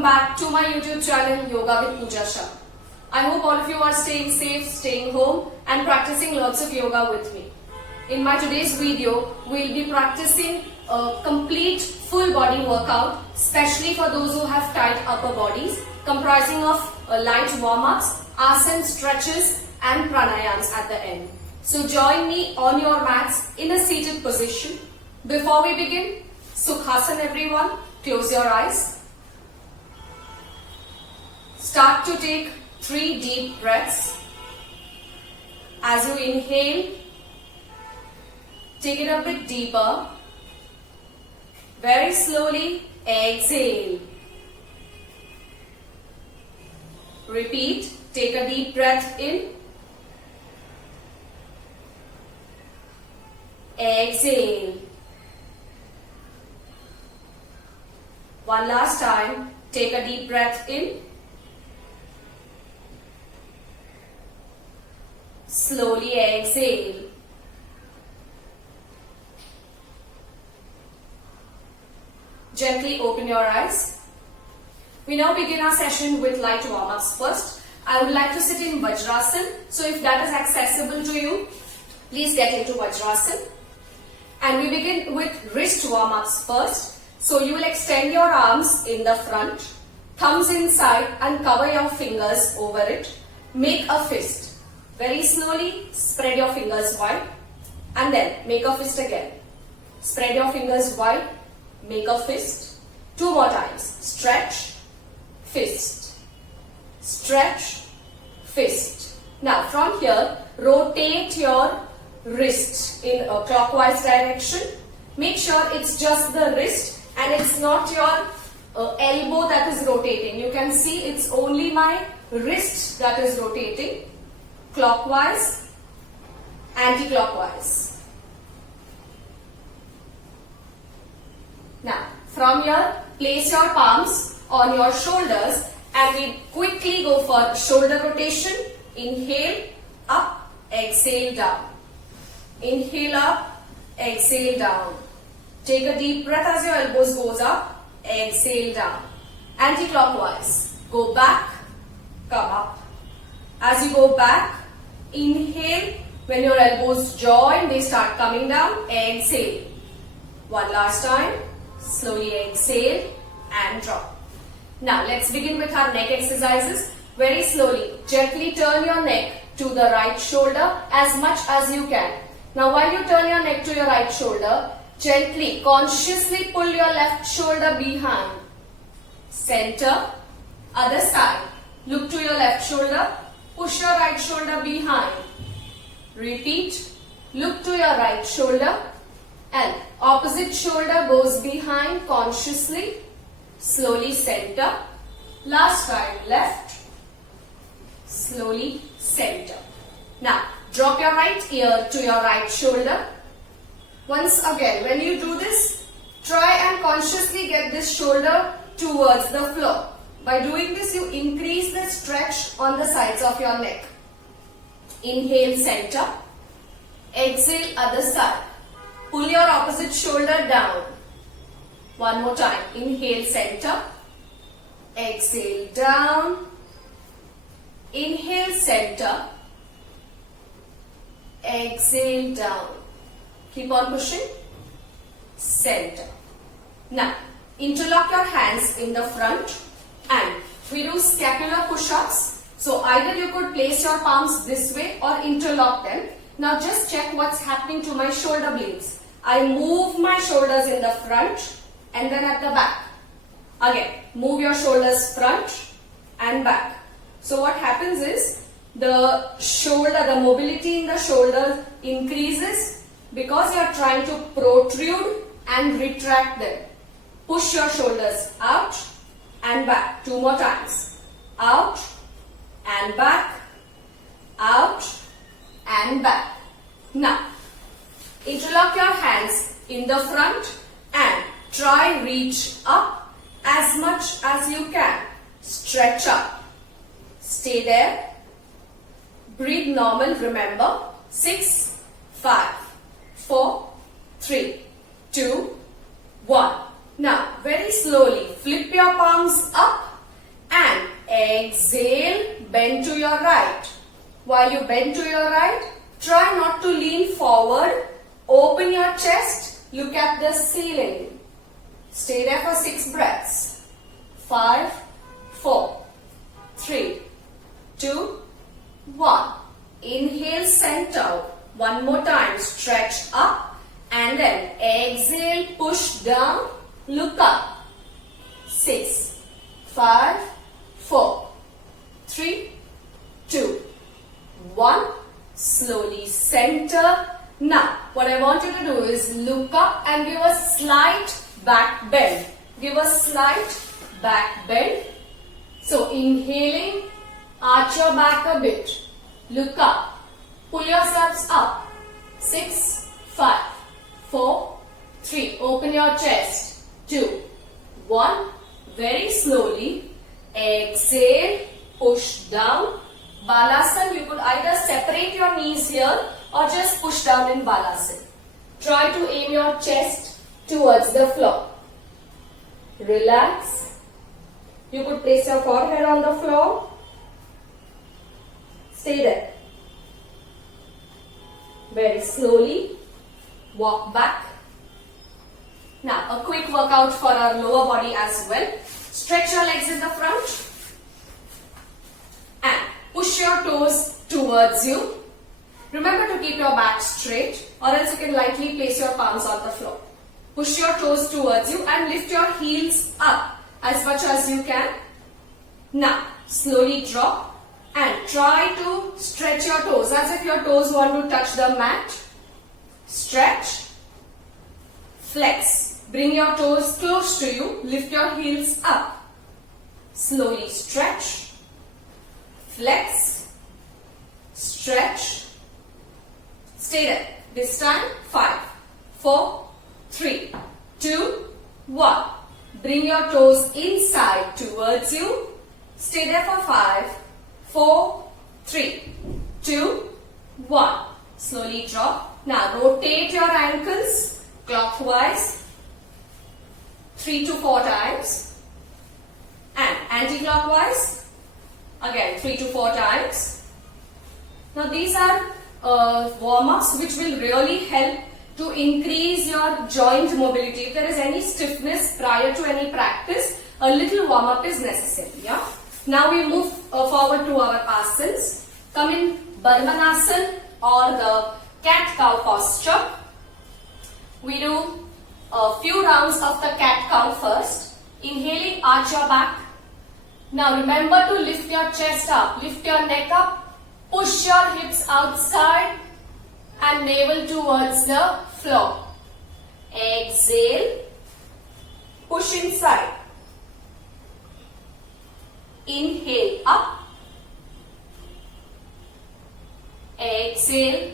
welcome back to my YouTube channel Yoga with Pooja Shah. I hope all of you are staying safe, staying home and practicing lots of yoga with me. In my today's video, we'll be practicing a complete full body workout, especially for those who have tight upper bodies, comprising of light warm-ups, asana stretches and pranayams at the end. So join me on your mats in a seated position. Before we begin, Sukhasana everyone, close your eyes. Start to take 3 deep breaths. As you inhale, take it a bit deeper. Very slowly, exhale. Repeat, take a deep breath in. Exhale. One last time, take a deep breath in. Slowly exhale. Gently open your eyes. We now begin our session with light warm-ups first. I would like to sit in Vajrasana. So if that is accessible to you, please get into Vajrasana. And we begin with wrist warm-ups first. So you will extend your arms in the front, thumbs inside and cover your fingers over it. Make a fist. Very slowly spread your fingers wide and then make a fist again. Spread your fingers wide, make a fist. 2 more times. Stretch, fist. Stretch, fist. Now from here, rotate your wrist in a clockwise direction. Make sure it's just the wrist and it's not your elbow that is rotating. You can see it's only my wrist that is rotating. Clockwise, anti-clockwise. Now, from here, place your palms on your shoulders and we quickly go for shoulder rotation. Inhale, up, exhale, down. Inhale up, exhale, down. Take a deep breath as your elbows goes up, exhale, down. Anti-clockwise. Go back, come up. As you go back, inhale. When your elbows join, they start coming down. Exhale. One last time. Slowly exhale and drop. Now let's begin with our neck exercises. Very slowly, gently turn your neck to the right shoulder as much as you can. Now while you turn your neck to your right shoulder, gently, consciously pull your left shoulder behind. Center, other side. Look to your left shoulder. Push your right shoulder behind. Repeat. Look to your right shoulder and opposite shoulder goes behind consciously. Slowly center. Last time left. Slowly center. Now drop your right ear to your right shoulder. Once again, when you do this, try and consciously get this shoulder towards the floor. By doing this, you increase the stretch on the sides of your neck. Inhale, center. Exhale, other side. Pull your opposite shoulder down. One more time. Inhale, center. Exhale, down. Inhale, center. Exhale, down. Keep on pushing. Center. Now, interlock your hands in the front. And we do scapular push-ups. So either you could place your palms this way or interlock them. Now just check what's happening to my shoulder blades. I move my shoulders in the front and then at the back. Again, move your shoulders front and back. So what happens is the mobility in the shoulder increases because you are trying to protrude and retract them. Push your shoulders out and back. 2 more times. Out and back. Out and back. Now, interlock your hands in the front and try reach up as much as you can. Stretch up. Stay there. Breathe normal. Remember. 6, 5, 4, 3, 2, 1. Now, very slowly flip your palms up exhale, bend to your right. While you bend to your right, try not to lean forward. Open your chest, look at the ceiling. Stay there for 6 breaths. 5, 4, 3, 2, 1. Inhale, center. One more time, stretch up and then exhale, push down, look up. 6, 5, 4, 3, 2, 1. Slowly center. Now, what I want you to do is look up and give a slight back bend. Give a slight back bend. So, inhaling, arch your back a bit. Look up. Pull yourselves up. 6, 5, 4, 3. Open your chest. 2, 1. Very slowly. Exhale. Push down. Balasana, you could either separate your knees here or just push down in Balasana. Try to aim your chest towards the floor. Relax. You could place your forehead on the floor. Stay there. Very slowly. Walk back. Now, a quick workout for our lower body as well. Stretch your legs in the front. And push your toes towards you. Remember to keep your back straight, or else you can lightly place your palms on the floor. Push your toes towards you and lift your heels up as much as you can. Now, slowly drop and try to stretch your toes as if your toes want to touch the mat. Stretch. Flex. Bring your toes close to you. Lift your heels up. Slowly stretch. Flex. Stretch. Stay there. This time 5, 4, 3, 2, 1. Bring your toes inside towards you. Stay there for 5, 4, 3, 2, 1. Slowly drop. Now rotate your ankles clockwise 3 to 4 times and anti-clockwise again 3 to 4 times. Now these are warm-ups which will really help to increase your joint mobility. If there is any stiffness prior to any practice, a little warm-up is necessary. Yeah. Now we move forward to our asanas. Come in Barmanasana or the cat-cow posture. We do a few rounds of the cat-cow first. Inhaling, arch your back. Now remember to lift your chest up, lift your neck up. Push your hips outside and navel towards the floor. Exhale. Push inside. Inhale up. Exhale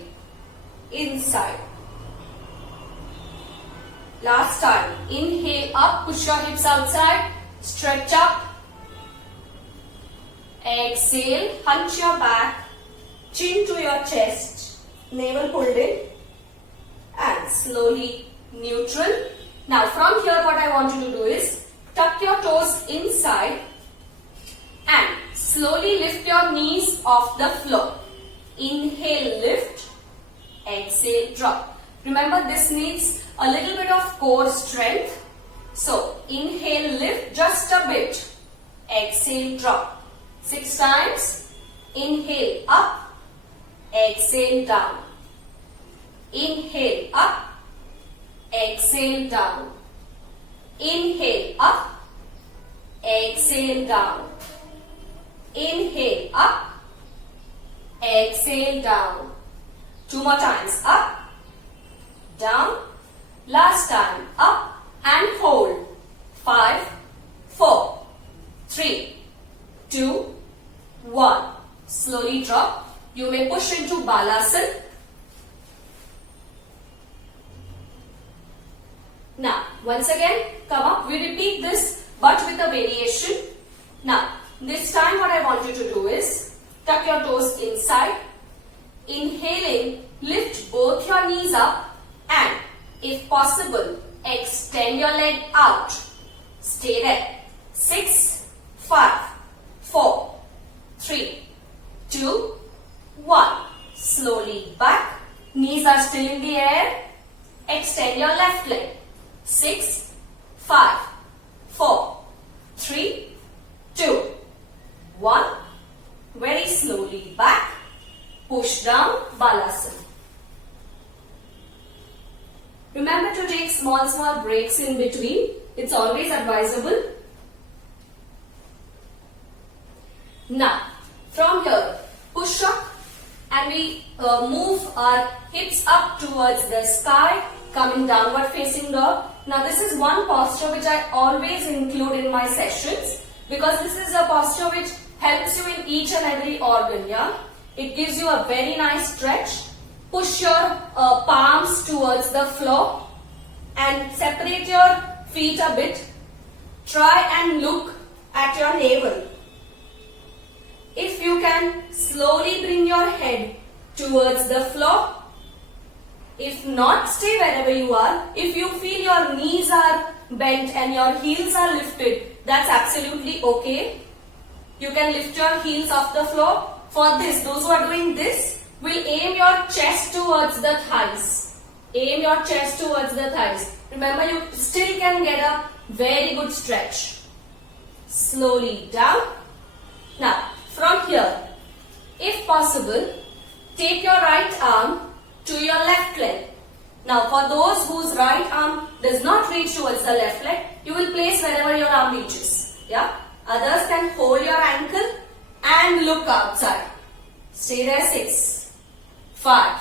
inside. Last time. Inhale up. Push your hips outside. Stretch up. Exhale. Hunch your back. Chin to your chest, navel pulled in and slowly neutral. Now from here what I want you to do is tuck your toes inside and slowly lift your knees off the floor. Inhale, lift. Exhale, drop. Remember this needs a little bit of core strength. So inhale, lift just a bit. Exhale, drop. 6 times. Inhale, up. Exhale down. Inhale up. Exhale down. Inhale up. Exhale down. Inhale up. Exhale down. 2 more times. Up. Down. Last time. Up and hold. 5, 4, 3, 2, 1. Slowly drop. You may push into Balasana. Now, once again, come up. We repeat this but with a variation. Now, this time what I want you to do is tuck your toes inside. Inhaling, lift both your knees up and, if possible, extend your leg out. Stay there. 6, 5, 4, still in the air, extend your left leg. 6, 5, 4, 3, 2, 1. Very slowly back. Push down, Balasana. Remember to take small breaks in between. It's always advisable. Now, from here, push up and we move our hips up towards the sky, coming downward facing dog. Now, this is one posture which I always include in my sessions because this is a posture which helps you in each and every organ, yeah. It gives you a very nice stretch. Push your palms towards the floor and separate your feet a bit. Try and look at your navel. If you can slowly bring your head towards the floor. If not, stay wherever you are. If you feel your knees are bent and your heels are lifted, that's absolutely okay. You can lift your heels off the floor. For this, those who are doing this will aim your chest towards the thighs. Aim your chest towards the thighs. Remember, you still can get a very good stretch. Slowly down. Now, from here, if possible, take your right arm to your left leg. Now, for those whose right arm does not reach towards the left leg, you will place wherever your arm reaches. Yeah. Others can hold your ankle and look outside. Stay there. 6, 5,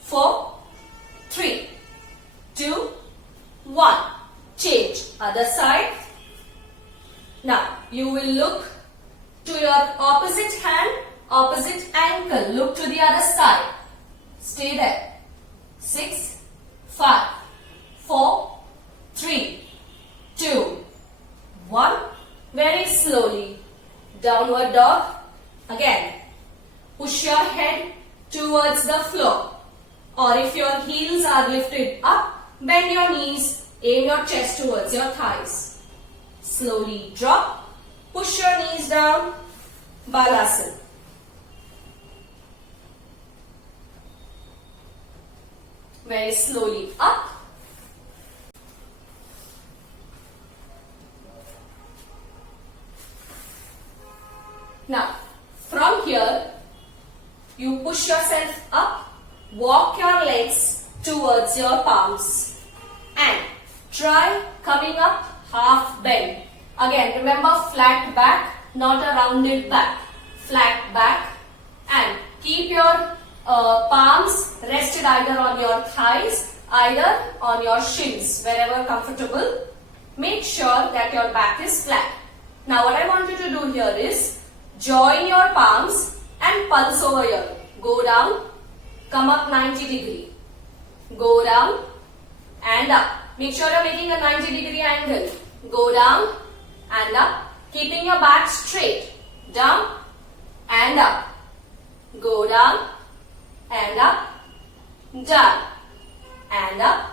4, 3, 2, 1. Change. Other side. Now, you will look to your opposite hand, opposite ankle. Look to the other side. Stay there. 6, 5, 4, 3, 2, 1. Very slowly. Downward dog. Again. Push your head towards the floor. Or if your heels are lifted up, bend your knees. Aim your chest towards your thighs. Slowly drop. Push your knees down. Balasana. Very slowly up. Now, from here, you push yourself up, walk your legs towards your palms and try coming up half bend. Again, remember flat back, not a rounded back. Flat back and keep your palms rested either on your thighs, either on your shins, wherever comfortable. Make sure that your back is flat. Now, what I want you to do here is join your palms and pulse over here. Go down, come up 90 degree. Go down and up. Make sure you're making a 90-degree angle. Go down and up. Keeping your back straight. Down and up. Go down and up. Down and up.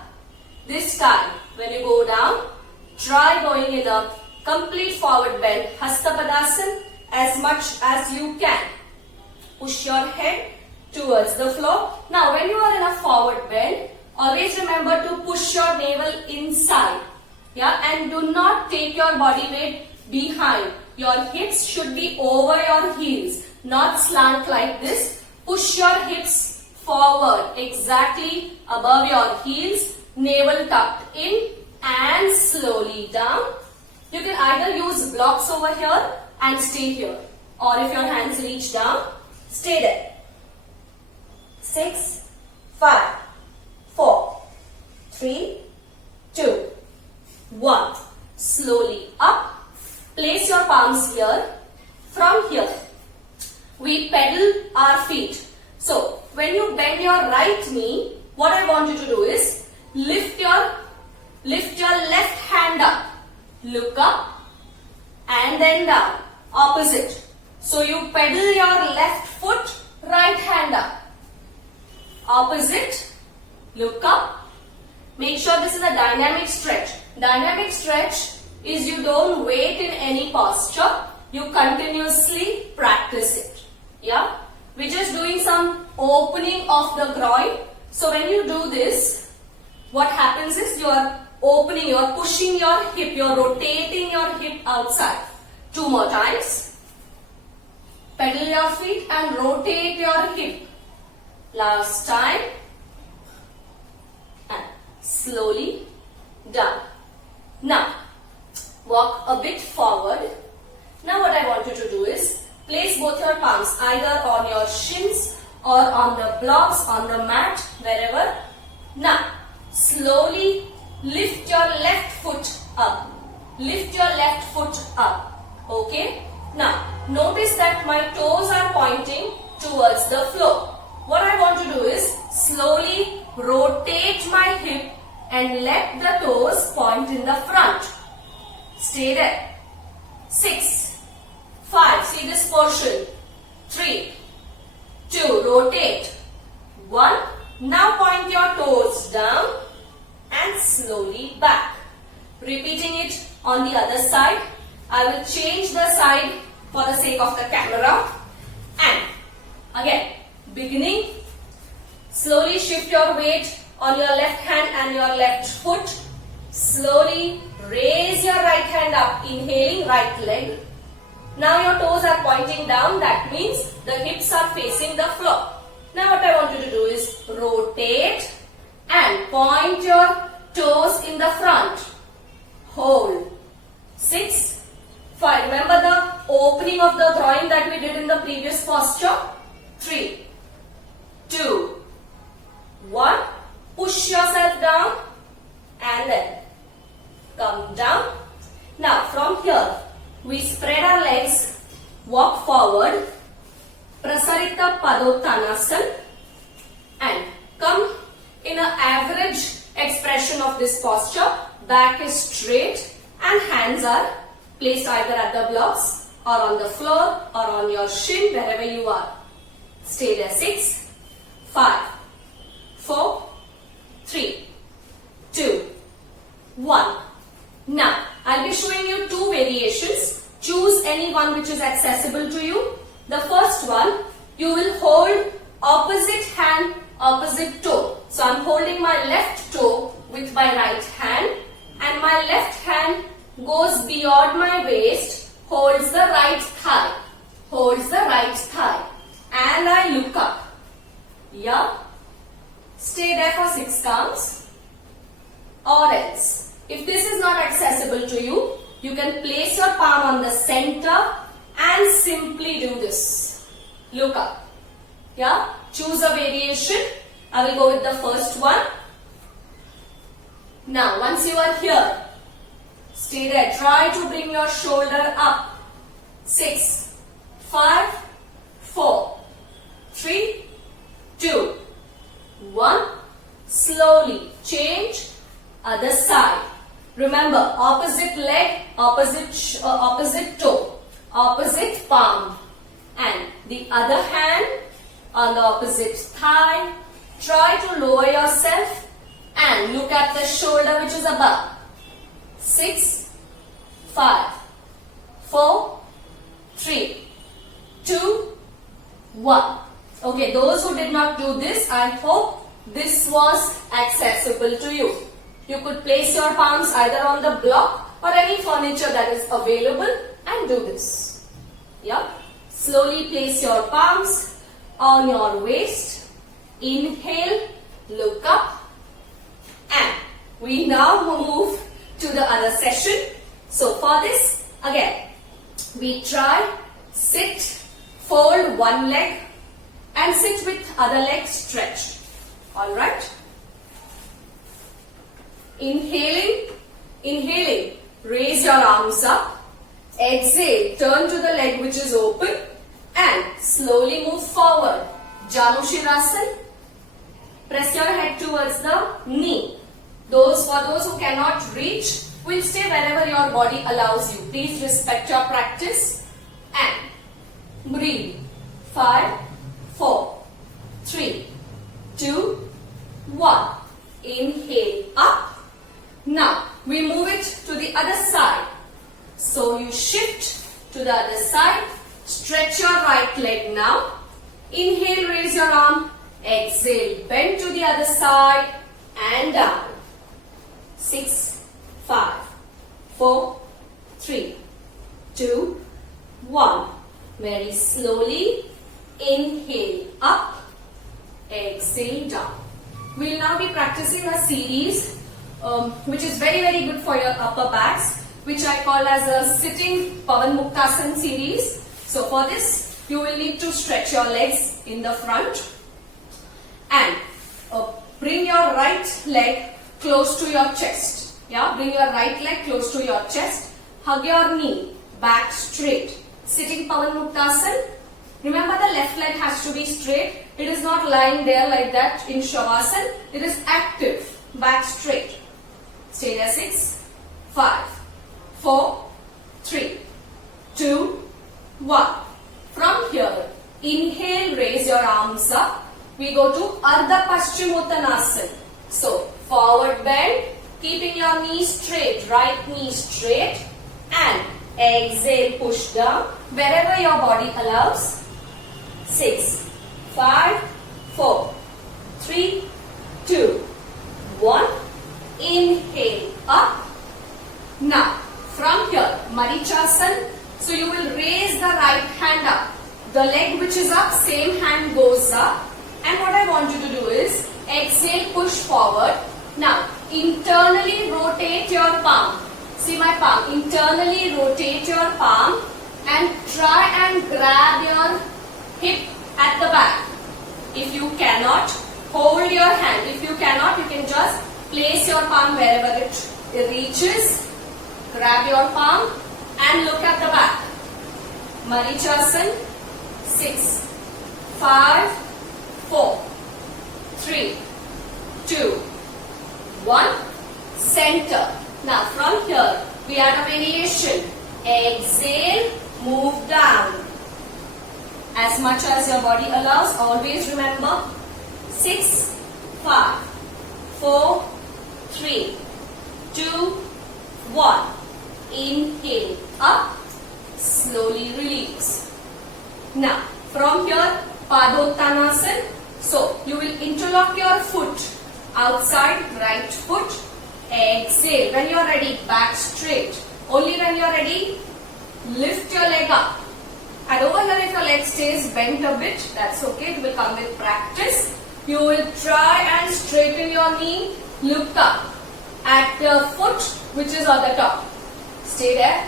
This time, when you go down, try going in a complete forward bend. Hasta Padasana as much as you can. Push your head towards the floor. Now, when you are in a forward bend, always remember to push your navel inside. Yeah, and do not take your body weight behind. Your hips should be over your heels, not slant like this. Push your hips forward, exactly above your heels, navel tucked in and slowly down. You can either use blocks over here and stay here, or if your hands reach down, stay there. 6, 5, 4, 3, 2, 1. Slowly up. Place your palms here. From here, we pedal our feet. So, when you bend your right knee, what I want you to do is lift your left hand up. Look up and then down. Opposite. So, you pedal your left foot, right hand up. Opposite. Look up. Make sure this is a dynamic stretch. Dynamic stretch is you don't wait in any posture. You continuously practice it. Yeah. We're just doing some opening of the groin So when you do this, what happens is you are opening, you are pushing your hip, you are rotating your hip outside. 2 more times. Pedal your feet and rotate your hip. Last time. And slowly down. Now, walk a bit forward. Now what I want you to do is place both your palms either on your shins or on the blocks, on the mat, wherever. Now, slowly lift your left foot up. Lift your left foot up. Okay? Now, notice that my toes are pointing towards the floor. What I want to do is slowly rotate my hip and let the toes point in the front. Stay there. 6, 5, see this portion. 3, 2, rotate. 1, now point your toes down and slowly back. Repeating it on the other side. I will change the side for the sake of the camera. And again, beginning, slowly shift your weight on your left hand and your left foot. Slowly raise your right hand up, inhaling right leg. Now your toes are pointing down, that means the hips are facing the floor. Now what I want you to do is rotate and point your toes in the front. Hold. 6, 5. Remember the opening of the groin that we did in the previous posture? 3, 2, 1. Push yourself down and then come down. Now from here, we spread our legs, walk forward, Prasarita Padottanasana, and come in an average expression of this posture. Back is straight and hands are placed either at the blocks or on the floor or on your shin, wherever you are. Stay there. 6, 5, 4, 3, 2, 1. Now, I'll be showing you 2 variations. Choose any one which is accessible to you. The first one, you will hold opposite hand, opposite toe. So, I'm holding my left toe with my right hand and my left hand goes beyond my waist, holds the right thigh. Holds the right thigh. And I look up. Yeah. Stay there for 6 counts. Or else, if this is not accessible to you, you can place your palm on the center and simply do this. Look up. Yeah. Choose a variation. I will go with the first one. Now, once you are here, stay there. Try to bring your shoulder up. 6, 5, 4, 3, 2, 1. Slowly change. Other side. Remember, opposite leg, opposite toe, opposite palm, and the other hand on the opposite thigh. Try to lower yourself and look at the shoulder which is above. 6, 5, 4, 3, 2, 1. Okay, those who did not do this, I hope this was accessible to you. You could place your palms either on the block or any furniture that is available and do this. Yeah. Slowly place your palms on your waist. Inhale, look up, and we now move to the other session. So for this, again, we try, sit, fold one leg and sit with other leg stretched. Alright. Inhaling, raise your arms up. Exhale, turn to the leg which is open and slowly move forward. Janu Shirasana. Press your head towards the knee. For those who cannot reach, will stay wherever your body allows you. Please respect your practice and breathe. 5, 4, 3, 2, 1. Inhale up. Now, we move it to the other side. So, you shift to the other side. Stretch your right leg now. Inhale, raise your arm. Exhale, bend to the other side and down. 6, 5, 4, 3, 2, 1. Very slowly, inhale up, exhale down. We will now be practicing a series which is very good for your upper backs, which I call as a sitting Pavan Muktasan series. So for this, you will need to stretch your legs in the front and bring your right leg close to your chest. Yeah, bring your right leg close to your chest. Hug your knee, back straight. Sitting Pavan Muktasan. Remember, the left leg has to be straight. It is not lying there like that in Shavasana. It is active, back straight. Stay there. 6, 5, 4, 3, 2, 1. From here, inhale, raise your arms up. We go to Ardha Paschimottanasana. So, forward bend, keeping your knee straight, right knee straight, and exhale, push down wherever your body allows. 6, 5, 4, 3, 2, 1. Inhale up. Now, from here, Marichasana. So you will raise the right hand up. The leg which is up, same hand goes up. And what I want you to do is, exhale, push forward. Now, internally rotate your palm. See my palm. Internally rotate your palm and try and grab your hip at the back. If you cannot, hold your hand. If you cannot, you can just place your palm wherever it reaches. Grab your palm and look at the back. Marichasana. 6, 5, 4, 3, 2, 1. Center. Now from here, we add a variation. Exhale, move down. As much as your body allows, always remember. 6, 5, 4, 3, 2, 1. Inhale up, slowly release. Now, from here, Padottanasana. So, you will interlock your foot outside, right foot. Exhale. When you are ready, back straight. Only when you are ready, lift your leg up. And over here, if your leg stays bent a bit, that's okay. It will come with practice. You will try and straighten your knee. Look up at the foot which is on the top. Stay there.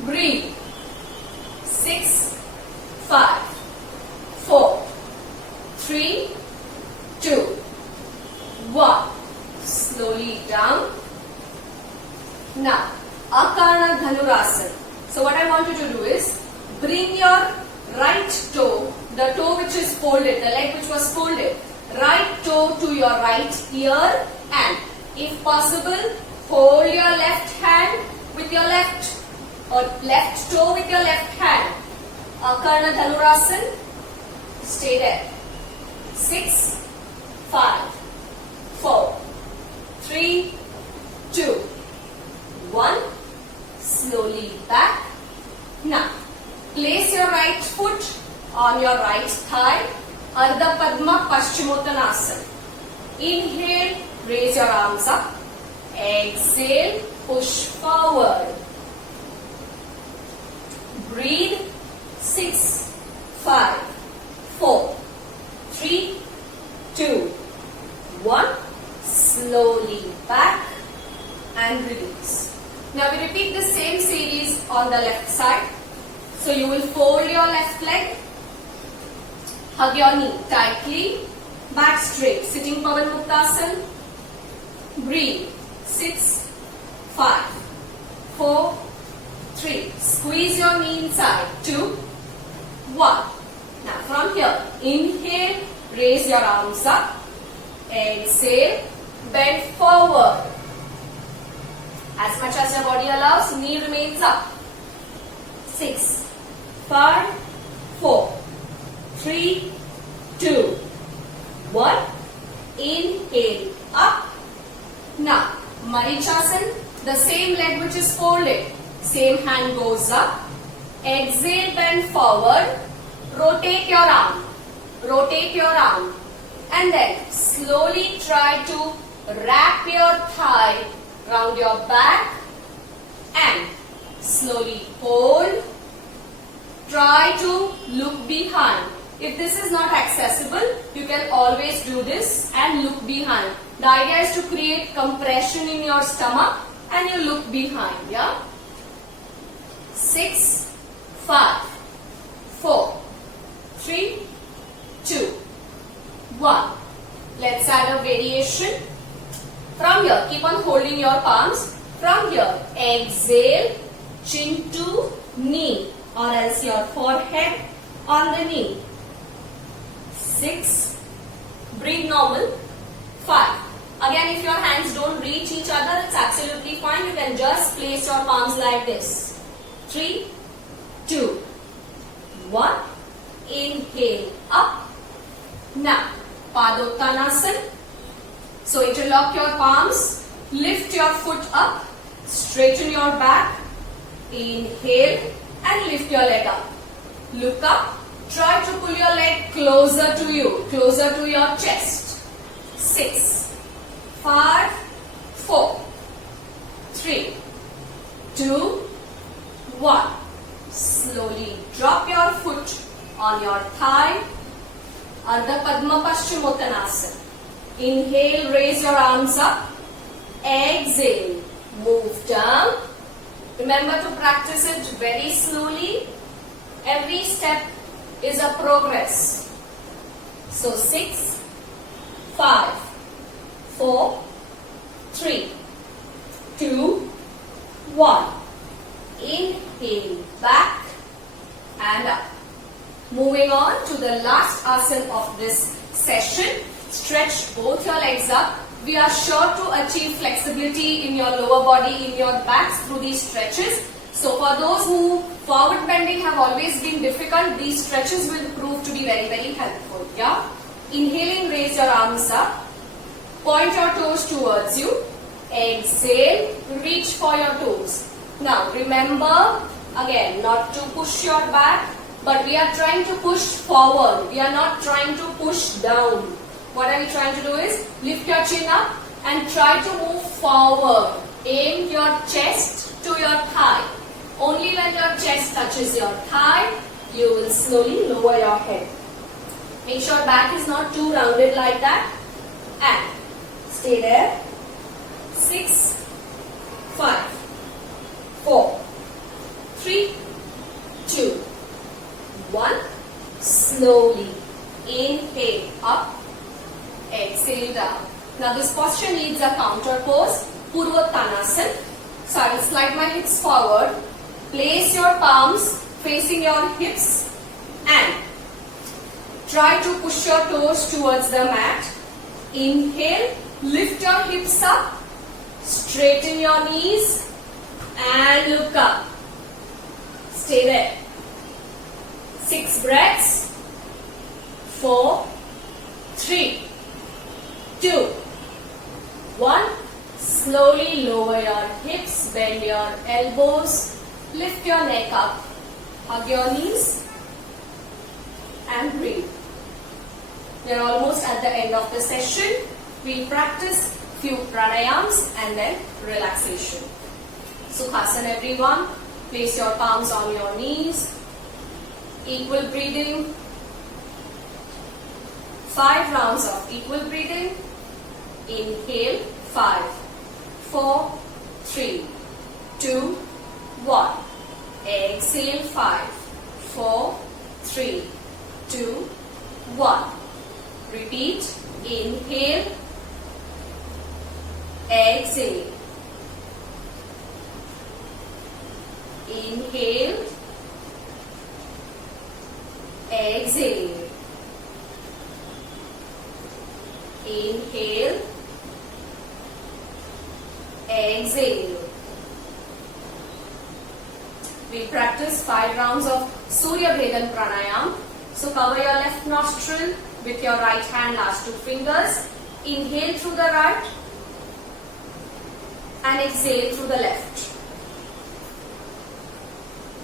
Breathe. 6, 5, 4, 3, 2, 1. Slowly down. Now, Akarna Dhanurasana. So what I want you to do is, bring your right toe, the toe which is folded, the leg which was folded, right toe to your right ear, and if possible, hold your left hand with your left, or left toe with your left hand. Akarna Dhanurasana. Stay there. 6, 5, 4, 3, 2, 1. Slowly back. Now, place your right foot on your right thigh. Ardha Padma Paschimottanasana. Inhale, raise your arms up. Exhale, push forward. Breathe. 6, 5, 4, 3, 2, 1. Slowly back and release. Now we repeat the same series on the left side. So you will fold your left leg, hug your knee tightly, back straight, sitting Pavan Muktasan. Breathe. 6, 5, 4, 3. Squeeze your knee inside. 2, 1. Now from here, inhale, raise your arms up. Exhale, bend forward. As much as your body allows, knee remains up. 6, 5, 4, 3, 2, 1. Inhale, up. Now, Marichasana, the same leg which is folded, same hand goes up. Exhale, bend forward. Rotate your arm. Rotate your arm. and then slowly try to wrap your thigh round your back and slowly hold. Try to look behind. If this is not accessible, you can always do this and look behind. The idea is to create compression in your stomach and you look behind, yeah? 6, 5, 4, 3, 2, 1. Let's add a variation. From here, keep on holding your palms. From here, exhale, chin to knee or else your forehead on the knee. 6. Breathe normal. 5. Again, if your hands don't reach each other, it's absolutely fine. You can just place your palms like this. 3, 2, 1. Inhale up. Now, Padottanasana. So interlock your palms, lift your foot up, straighten your back, inhale and lift your leg up. Look up, try to pull your leg closer to you, closer to your chest. 6, 5, 4, 3, 2, 1. Slowly drop your foot on your thigh. Ardha Padma Paschimottanasana. Inhale, raise your arms up. Exhale, move down. Remember to practice it very slowly. Every step is a progress. So 6, 5, 4, 3, 2, 1. Inhale, back and up. Moving on to the last asana of this session. Stretch both your legs up. We are sure to achieve flexibility in your lower body, in your backs through these stretches. So for those who forward bending have always been difficult, these stretches will prove to be very, very helpful. Yeah? Inhaling, raise your arms up. Point your toes towards you. Exhale, reach for your toes. Now remember, again, not to push your back, but we are trying to push forward. We are not trying to push down. What are we trying to do is lift your chin up and try to move forward. Aim your chest to your thigh. Only when your chest touches your thigh, you will slowly lower your head. Make sure back is not too rounded like that. And stay there. 6, 5, 4, 3, 2, 1. Slowly inhale up. Exhale down. Now this posture needs a counter pose, Purvottanasana. So I will slide my hips forward. Place your palms facing your hips and try to push your toes towards the mat. Inhale, lift your hips up, straighten your knees and look up. Stay there. 6 breaths. 4, 3, 2, 1. Slowly lower your hips, bend your elbows, lift your neck up, hug your knees and breathe. We are almost at the end of the session. We'll practice few pranayams and then relaxation. Sukhasana everyone. Place your palms on your knees. Equal breathing. 5 rounds of equal breathing. Inhale, 5, 4, 3, 2, 1. Exhale, 5, 4, 3, 2, 1. Repeat. Inhale, exhale. Inhale, exhale. Inhale, exhale. We practice 5 rounds of Surya Bhedan Pranayam. So cover your left nostril with your right hand last 2 fingers. Inhale through the right and exhale through the left.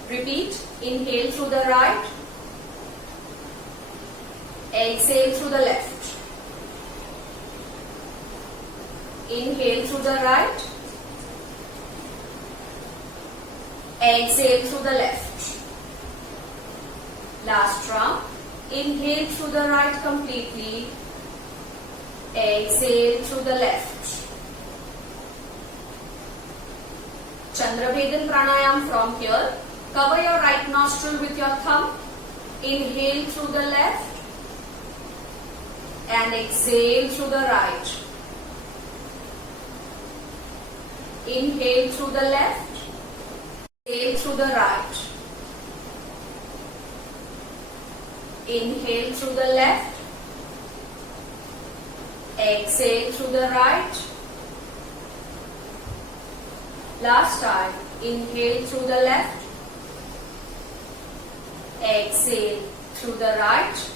Repeat. Inhale through the right, exhale through the left. Inhale through the right. Exhale through the left. Last round. Inhale through the right completely. Exhale through the left. Chandrabhedan pranayam from here. Cover your right nostril with your thumb. Inhale through the left. And exhale through the right. Inhale through the left. Exhale through the right. Inhale through the left. Exhale through the right. Last time. Inhale through the left. Exhale through the right.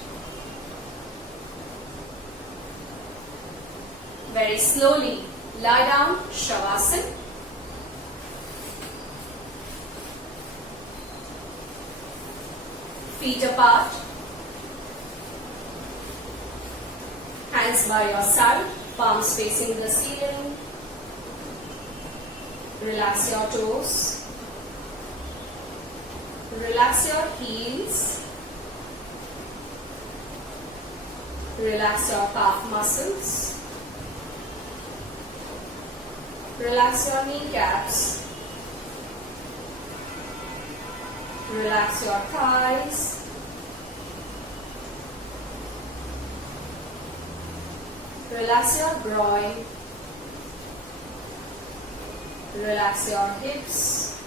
Very slowly lie down, Shavasana. Feet apart. Hands by your side, palms facing the ceiling. Relax your toes. Relax your heels. Relax your calf muscles. Relax your kneecaps. Relax your thighs. Relax your groin. Relax your hips.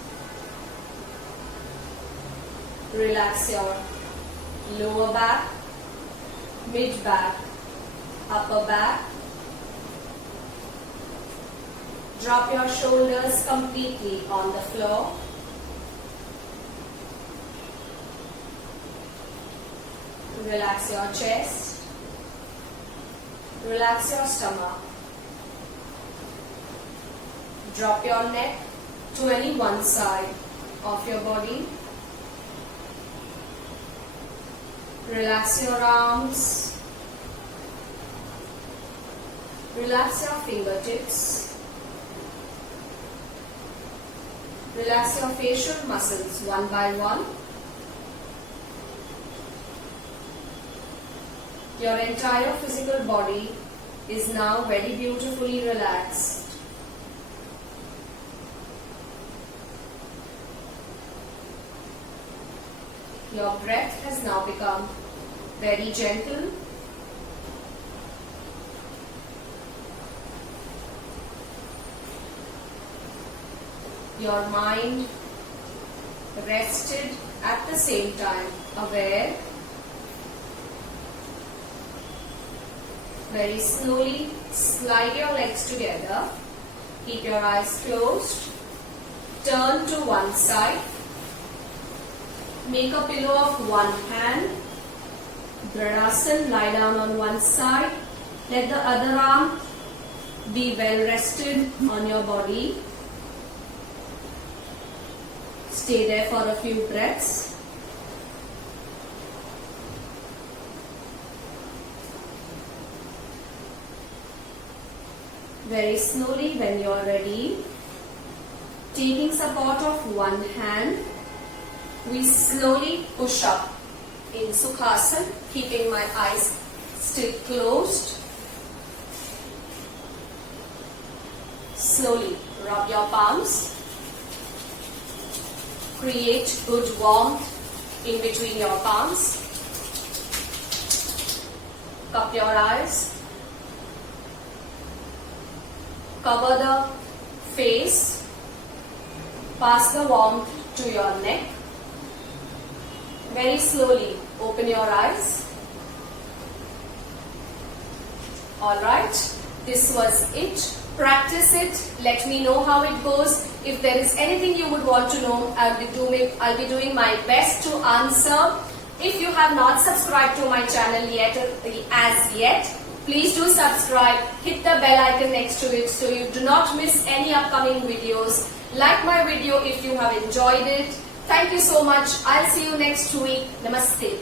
Relax your lower back, mid back, upper back. Drop your shoulders completely on the floor. Relax your chest. Relax your stomach. Drop your neck to any one side of your body. Relax your arms. Relax your fingertips. Relax your facial muscles one by one. Your entire physical body is now very beautifully relaxed. Your breath has now become very gentle. Your mind rested at the same time, aware. Very slowly slide your legs together. Keep your eyes closed. Turn to one side. Make a pillow of one hand. Dhanasana, lie down on one side. Let the other arm be well rested on your body. Stay there for a few breaths. Very slowly, when you are ready, taking support of one hand, we slowly push up in Sukhasana, keeping my eyes still closed. Slowly rub your palms. Create good warmth in between your palms. Cup your eyes. Cover the face. Pass the warmth to your neck. Very slowly open your eyes. Alright, this was it. Practice it. Let me know how it goes. If there is anything you would want to know, I'll be doing my best to answer. If you have not subscribed to my channel as yet, please do subscribe. Hit the bell icon next to it so you do not miss any upcoming videos. Like my video if you have enjoyed it. Thank you so much. I'll see you next week. Namaste.